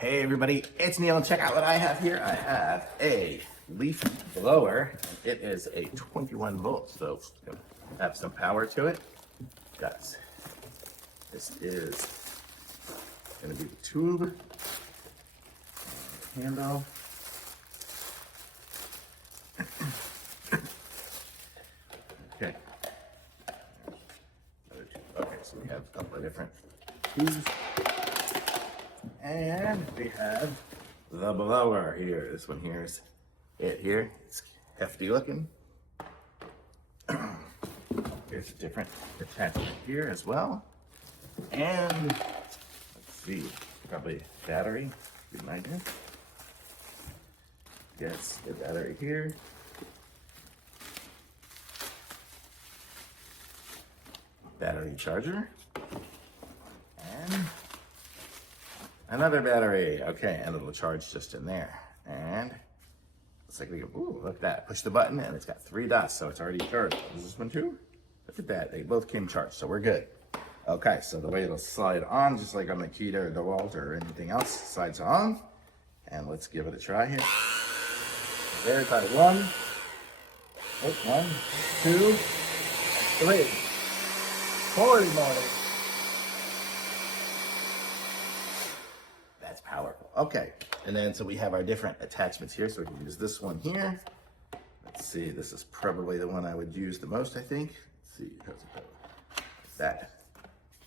Hey everybody, it's Neil, and check out what I have here. I have a leaf blower. It is a 21 volts, so it's gonna have some power to it. Guys, this is gonna be the tube, handle. Okay. Okay, so we have a couple of different tubes. And we have the blower here. This one here is it here. It's hefty looking. Here's a different attachment here as well. And let's see, probably battery behind here. Yes, the battery here. Battery charger. And another battery. Okay, and it'll charge just in there. And looks like we go, ooh, look at that. Push the button and it's got 3 dots, so it's already charged. Is this one too? Look at that. They both came charged, so we're good. Okay, so the way it'll slide on, just like on the Kita or DeWalt or anything else, slides on. And let's give it a try here. There's our 1. Oh, 1, 2, 3. Holy moly. That's powerful. Okay, and then so we have our different attachments here. So we can use this one here. Let's see, this is probably the one I would use the most, I think. Let's see, how's it go? Like that.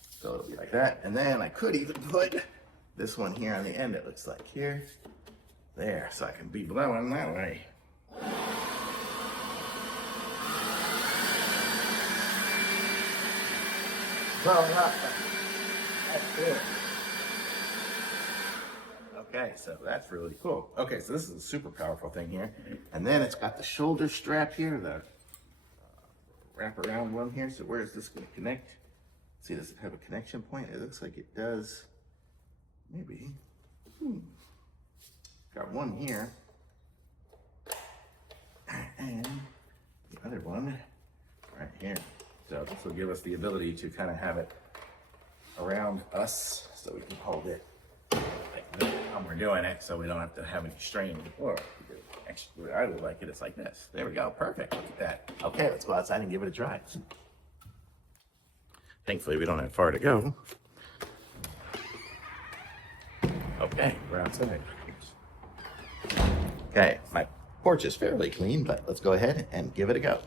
So it'll be like that. And then I could even put this one here on the end, it looks like here. There, so I can be blowing that way. Blowing up. That's cool. Okay, so that's really cool. Okay, so this is a super powerful thing here. And then it's got the shoulder strap here, the wraparound one here. So where is this going to connect? See, does it have a connection point? It looks like it does. Maybe. Got one here. And the other one right here. So this will give us the ability to kind of have it around us so we can hold it like this when we're doing it, so we don't have to have any strain. Or actually, I would like it. It's like this. There we go. Perfect. Look at that. Okay, let's go outside and give it a try. Thankfully, we don't have far to go. Okay, we're outside. Okay, my porch is fairly clean, but let's go ahead and give it a go.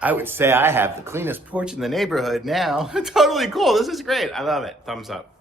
I would say I have the cleanest porch in the neighborhood now. Totally cool. This is great. I love it. Thumbs up.